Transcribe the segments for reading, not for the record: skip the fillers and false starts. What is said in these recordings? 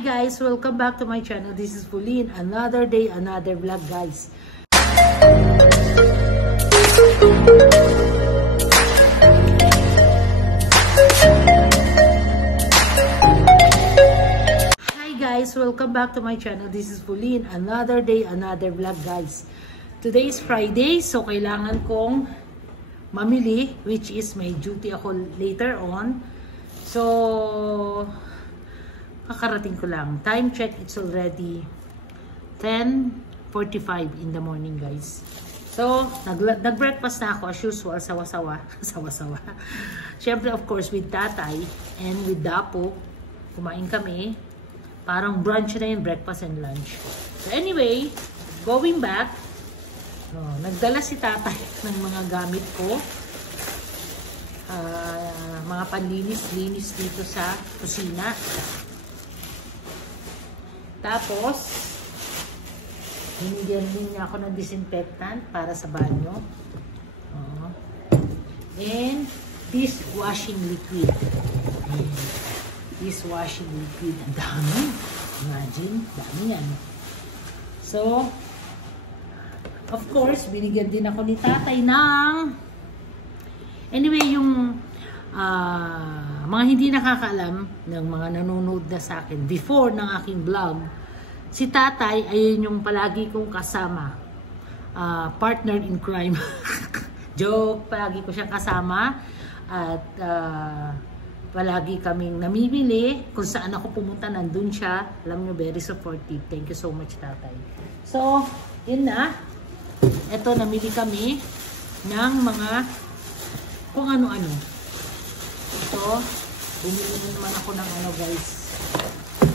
guys, welcome back to my channel. This is Pauline. Another day, another vlog, guys. Hi guys, welcome back to my channel. This is Pauline. Another day, another vlog, guys. Today is Friday, so kailangan kong mamili, which is may duty ako later on. So kakarating ko lang. Time check, it's already 10:45 in the morning, guys. So, nag-breakfast na ako as usual, sawa-sawa. Sawa-sawa. Siyempre, of course, with tatay and with Dapo, kumain kami. Parang brunch na yun, breakfast and lunch. So anyway, going back, nagdala si tatay ng mga gamit ko. Mga panlinis-linis dito sa kusina. Tapos, hinigyan din niya ako ng disinfectant para sa banyo. And dishwashing liquid. Dishwashing liquid. Ang dami. Imagine, dami yan. So, of course, binigyan din ako ni tatay ng... Anyway, yung mga hindi nakakaalam ng mga nanonood na sa akin before ng aking vlog, si tatay ayun yung palagi kong kasama, partner in crime. Joke, palagi ko siyang kasama at palagi kaming namimili kung saan ako pumunta, nandun siya. Alam nyo, very supportive. Thank you so much, tatay. So, yun na. Eto, namili kami ng mga kung ano-ano. Ito, bumili na naman ako ng ano, guys,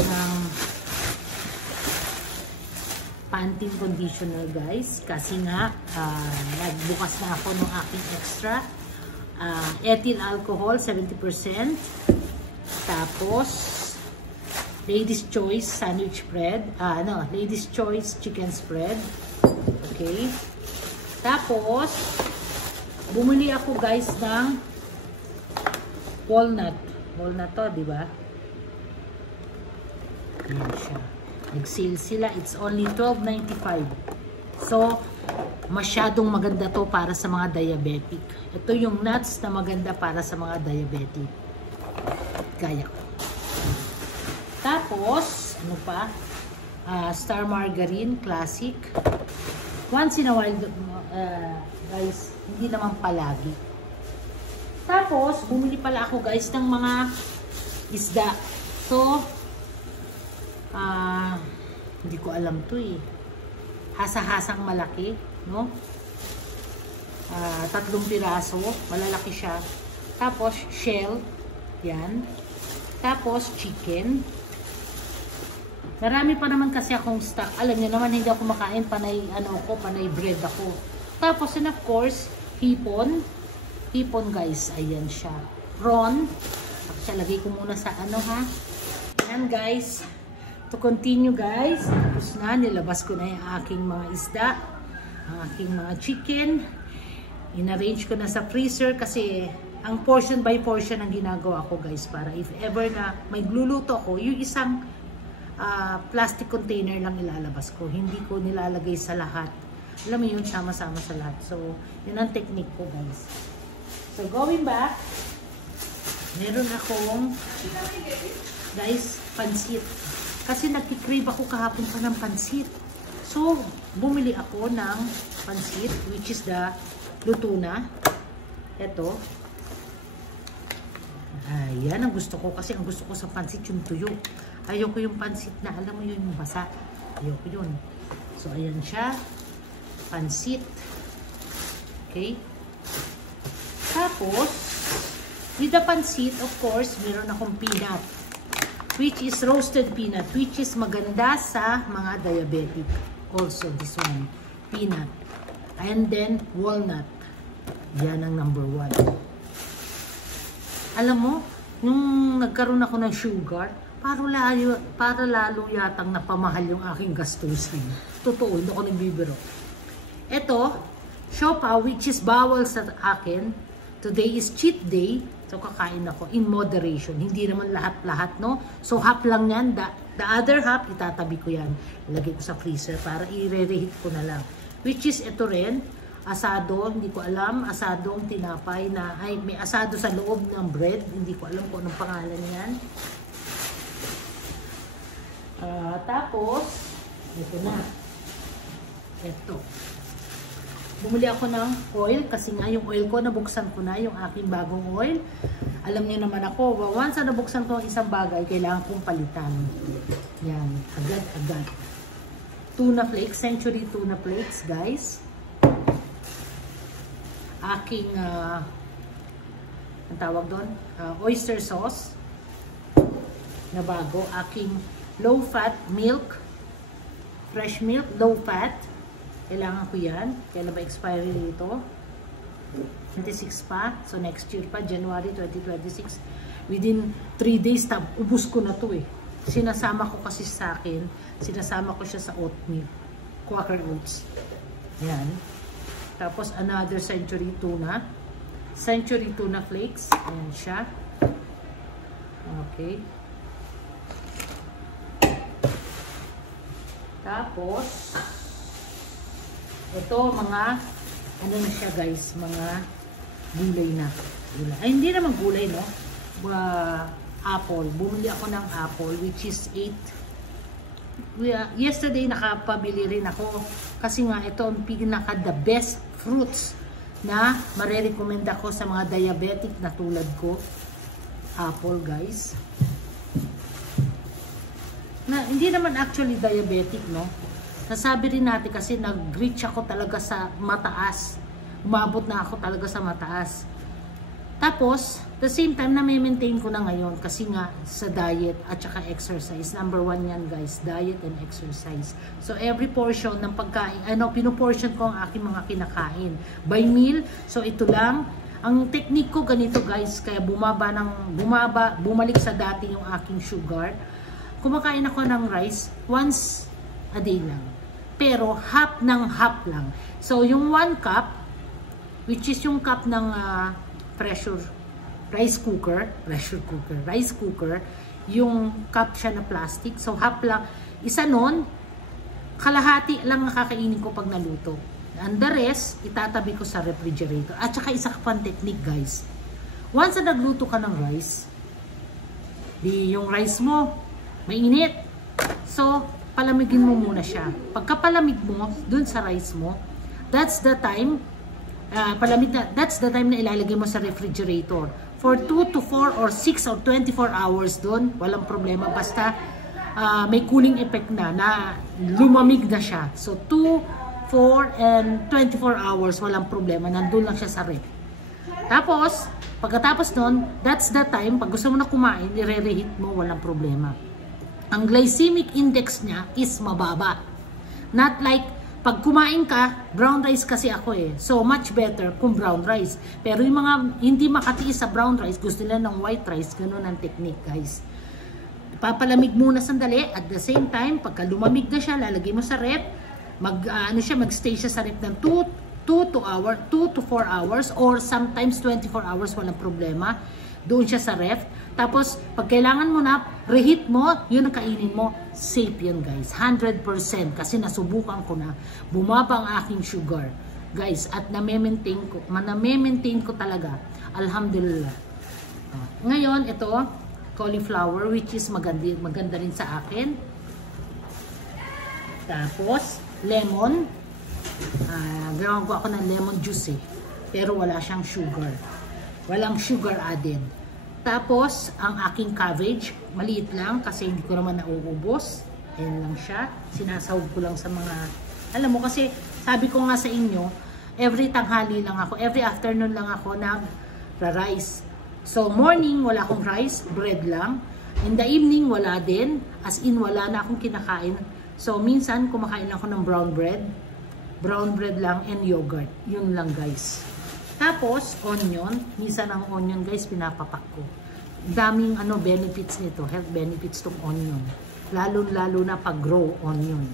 ng panting conditioner, guys, kasi nga nagbukas na ako ng aking extra ethyl alcohol 70%, tapos Lady's Choice sandwich bread, Lady's Choice chicken spread. Okay, tapos bumili ako, guys, ng walnut to, di ba? Ayan siya. Nag-sale sila. It's only $12.95. So, masyadong maganda to para sa mga diabetic. Ito yung nuts na maganda para sa mga diabetic. Gaya ko. Tapos, ano pa? Star Margarine Classic. Once in a while, guys, hindi naman palagi. Tapos, bumili pala ako, guys, ng mga isda. So, hindi ko alam to eh. Hasa-hasang malaki, no? 3 piraso, malalaki siya. Tapos, shell, yan. Tapos, chicken. Marami pa naman kasi akong stock. Alam niyo naman, hindi ako makain, panay bread ako. Tapos, and of course, hipon. Hipon, guys. Ayan siya. Prawn. Siya, lagay ko muna sa ano, ha. Ayan, guys. To continue, guys. Tapos na, nilabas ko na yung aking mga isda. Ang aking mga chicken. In-arrange ko na sa freezer kasi ang portion by portion ang ginagawa ko, guys. Para if ever na may gluluto ko, yung isang plastic container lang ilalabas ko. Hindi ko nilalagay sa lahat. Alam mo yun, sama-sama sa lahat. So, yun ang technique ko, guys. So, going back, meron akong, guys, pansit. Kasi nagkikrave ako kahapon pa ng pansit. So, bumili ako ng pansit, which is the luto na. Ito. Ayan, ang gusto ko. Kasi ang gusto ko sa pansit yung tuyo. Ayoko yung pansit na, alam mo yun, yung basa. Ayoko yun. So, ayan siya. Pansit. Okay. Tapos, with the pansit, of course, meron akong peanut. Which is roasted peanut. Which is maganda sa mga diabetic. Also, this one. Peanut. And then, walnut. Yan ang number 1. Alam mo, nung nagkaroon ako ng sugar, para lalo yatang napamahal yung aking gastusin. Totoo, hindi ako nagbibiro. Ito, siopaw, which is bawal sa akin. Today is cheat day. So, kakain ako in moderation. Hindi naman lahat-lahat, no? So, half lang yan. The other half, itatabi ko yan. Ilagay ko sa freezer para i-reheat ko na lang. Which is ito rin, asado, hindi ko alam, asadong tinapay na, ay may asado sa loob ng bread. Hindi ko alam kung anong pangalan yan. Tapos, ito na. Ito. Bumili ako ng oil kasi nga yung oil ko, nabuksan ko na yung aking bagong oil. Alam niyo naman ako, once na nabuksan ko ang isang bagay, kailangan kong palitan. Yan, agad-agad. Tuna flakes, Century tuna flakes, guys. Aking, ang tawag doon, oyster sauce na bago. Aking low-fat milk, fresh milk, low-fat. Kailangan ko yan. Kailan ba expiry dito? 26 pa. So next year pa, January 2026. Within 3 days, ubus ko na to eh. Sinasama ko kasi sa akin, sinasama ko siya sa oatmeal. Quaker Oats. Yan. Tapos another Century tuna. Century tuna flakes. Ayan siya. Okay. Tapos, ito mga, ano na siya guys, mga gulay na. Gulay. Ay, hindi naman gulay, no? Apple. Bumili ako ng apple, which is 8. Yesterday, nakapabili rin ako. Kasi nga, ito ang pinaka the best fruits na marirecommend ako sa mga diabetic na tulad ko. Apple, guys. Na, hindi naman actually diabetic, no? Nasabi rin natin kasi nag-reach ako talaga sa mataas. Umabot na ako talaga sa mataas. Tapos, the same time na maintain ko na ngayon kasi nga sa diet at saka exercise. Number 1 yan guys, diet and exercise. So every portion ng pagkain, pinuportion ko ang aking mga kinakain. By meal, so ito lang. Ang technique ko ganito guys, kaya bumalik sa dati yung aking sugar. Kumakain ako ng rice once a day lang. Pero half ng half lang. So yung 1 cup, which is yung cup ng rice cooker, yung cup siya na plastic. So half lang, isa nun, kalahati lang nakakainin ko pag naluto. And the rest, itatabi ko sa refrigerator. At saka isa ka pang technique guys. Once na nagluto ka ng rice, yung rice mo, mainit. So, palamigin mo muna siya. Pagkapalamig mo dun sa rice mo, that's the time na ilalagay mo sa refrigerator. For 2 to 4 or 6 or 24 hours dun, walang problema. Basta may cooling effect na lumamig na siya. So 2, 4, and 24 hours, walang problema. Nandun lang siya sa ref. Tapos, pagkatapos nun, that's the time, pag gusto mo na kumain, i-reheat mo, walang problema. Ang glycemic index niya is mababa. Not like, pag kumain ka, brown rice kasi ako eh. So, much better kung brown rice. Pero yung mga hindi makatiis sa brown rice, gusto nila ng white rice, ganun ang technique guys. Papalamig muna sandali, at the same time, pagka lumamig na siya, lalagay mo sa ref, magstay siya sa ref ng 2 to 4 hours, or sometimes 24 hours, walang problema. Doon siya sa ref. Tapos, pag kailangan mo na, reheat mo, yun ang kainin mo, safe yun guys. 100%. Kasi nasubukan ko na, bumaba ang aking sugar. Guys, at na-maintain ko talaga. Alhamdulillah. Ngayon, ito, cauliflower, which is maganda rin sa akin. Tapos, lemon. Gawin ko ako ng lemon juice eh. Pero wala siyang sugar. Walang sugar added. Tapos, ang aking cabbage, maliit lang kasi hindi ko naman nauubos. Ayan lang siya. Sinasahog ko lang sa mga, alam mo kasi, sabi ko nga sa inyo, every tanghali lang ako, every afternoon lang ako nag-rice. So, morning, wala akong rice, bread lang. In the evening, wala din. As in, wala na akong kinakain. So, minsan, kumakain ako ng brown bread. Brown bread lang and yogurt. Yun lang, guys. Tapos, onion. Minsan ang onion, guys, pinapapak ko. Daming benefits nito. Health benefits tong onion. Lalo na pag-grow onion.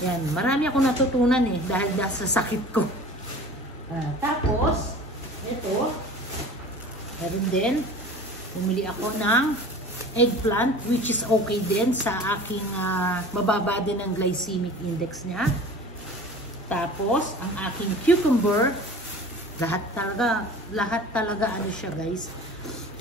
Yan. Marami akong natutunan eh. Dahil sa sakit ko. Tapos, ito. Meron din. Bumili ako ng eggplant, which is okay din sa aking mababa din ang glycemic index niya. Tapos, ang aking cucumber, lahat talaga ano siya guys,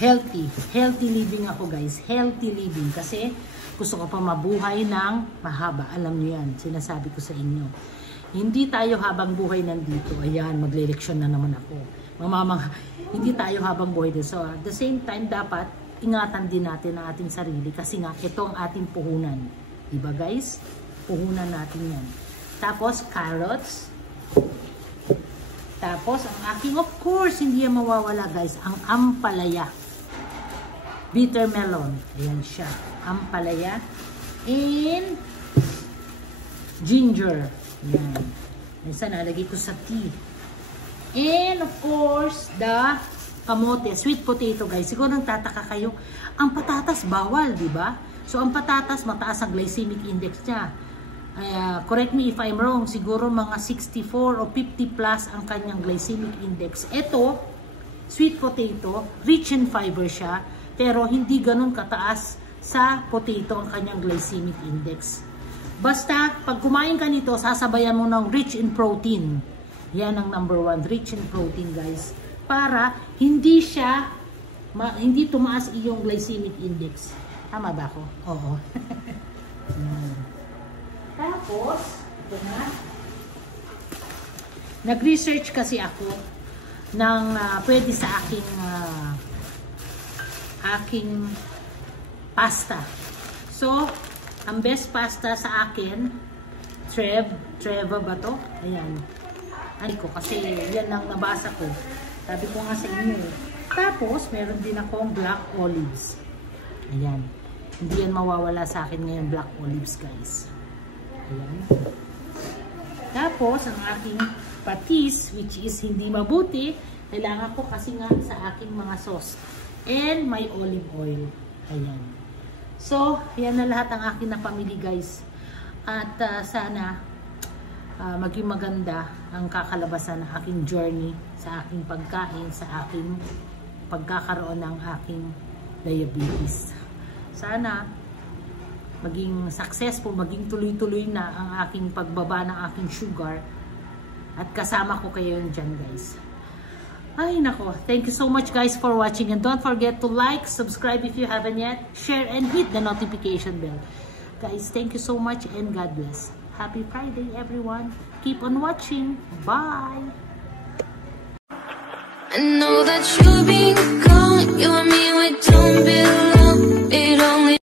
healthy living ako guys, healthy living, kasi gusto ko pa mabuhay ng mahaba. Alam niyo yan, sinasabi ko sa inyo, hindi tayo habang buhay nandito. Ayan, magle-leksyon na naman ako, hindi tayo habang buhay din. So at the same time, dapat ingatan din natin ang ating sarili, kasi nga ito ang ating puhunan, diba guys, puhunan natin yan. Tapos carrots. Tapos ang aking, of course, hindi yan mawawala guys, ang ampalaya. Bitter melon. Ayan siya. Ampalaya. And ginger. Ayan. Minsan nalagay ko sa tea. And of course, the kamote. Sweet potato guys. Siguro nagtataka kayo, ang patatas bawal, di ba? So ang patatas, mataas ang glycemic index niya. Correct me if I'm wrong, siguro mga 64 o 50 plus ang kanyang glycemic index. Ito, sweet potato, rich in fiber siya, pero hindi ganun kataas sa potato ang kanyang glycemic index. Basta, pag kumain ka nito, sasabayan mo ng rich in protein. Yan ang number 1, rich in protein guys. Para hindi siya, hindi tumaas iyong glycemic index. Tama ba ako? Oo. Tapos, ito na. Nag-research kasi ako ng pwede sa aking pasta. So, ang best pasta sa akin, Treva ba to? Ayan. Ano ko, kasi yan ang nabasa ko. Sabi ko nga sa inyo. Tapos, meron din akong black olives. Ayan. Hindi yan mawawala sa akin ngayon, black olives guys. Ayan. Tapos, ang aking patis, which is hindi mabuti, kailangan ko kasi nga sa aking mga sauce. And my olive oil. Ayan. So, yan na lahat ang aking napamili guys. At sana maging maganda ang kakalabasan ng aking journey sa aking pagkain, sa aking pagkakaroon ng aking diabetes. Sana maging successful, maging tuloy-tuloy na ang aking pagbaba ng aking sugar, at kasama ko kayo dyan guys. Ay nako, thank you so much guys for watching, and don't forget to like, subscribe if you haven't yet, share and hit the notification bell. Guys, thank you so much and God bless. Happy Friday everyone. Keep on watching. Bye. I know that you've been gone, you and me, we don't belong, it don't